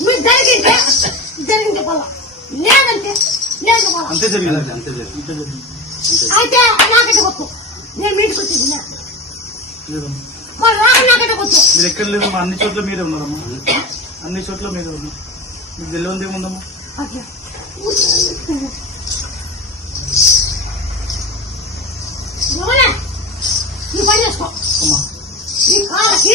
మీరు జరిగింటే పోలా లేదంటే లేదు పోలా అంతే జరిగింది. అంతే జరిగింది. అయితే నాకైతే గొప్ప నేను మీ ఇంటికి వచ్చింది నాకైతే గొప్ప మీరు ఎక్కడ లేదమ్మా? అన్ని చోట్ల మీరే ఉన్నారమ్మా. అన్ని చోట్ల మీరే ఉన్నారు. మీకు తెలియదు ఏముందమ్మా? ఈ పని చేసుకో. అమ్మా. ఈ కాలకి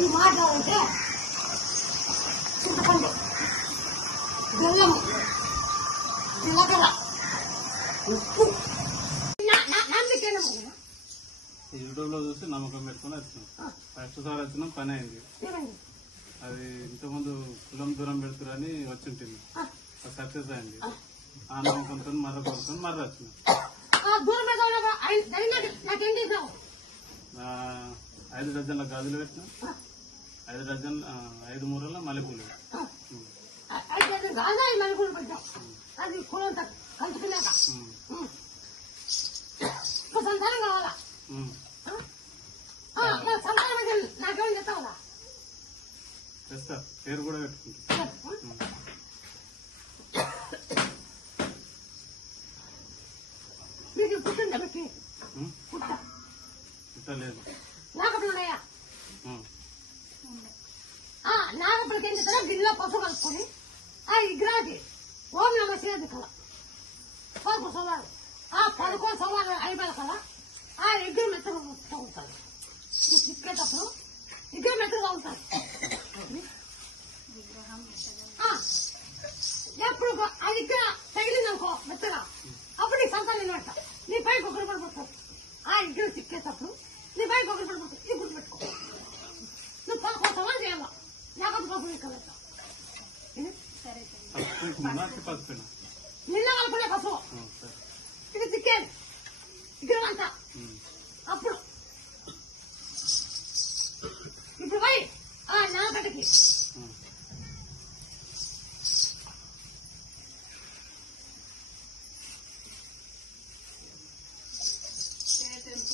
ఈ మాట్లాడంటే చింతపండు బెల్లము జీలకర్ర ఉప్పు. యూట్యూబ్లో చూసి నమ్మకం పెట్టుకుని వచ్చినాం. ఫస్ట్ సార్ వచ్చినాం పని అయింది? అది ఇంతకుముందు కులం దూరం పెడుతురని వచ్చింటుంది సక్సెస్ అయింది. ఆ నమ్మకంతో మర్ర కొడుతుంది మర్ర వచ్చినాం. ఐదు డజన్ల గాజులు పెట్టినాం. ఐదు డజన్ ఐదు మూరల మల్లెపూలు. తెస్తా. పేరు కూడా పెట్టుకుంటా. పుట్టలేదు నాకు ఉన్నాయా? నాగపలకి ఏం చేస్తారో గిన్నెలో పసుపు కలుపుకొని ఆ విగ్రహానికి ఓం నమ శివాది కళ. పదకొండు సవాలు. ఆ పదకొండు సవాలు అయిపోయిన కదా ఆ విగ్రహం మెత్తగా తగ్గుతుంది తిప్పేటప్పుడు విగ్రహం మెత్తగా తగ్గుతుంది కలుపుతున్నా నీళ్ళ కలపలే ఫస్ట్ ఇక్కడ చికెన్ చికెన్ వంట అప్పుడు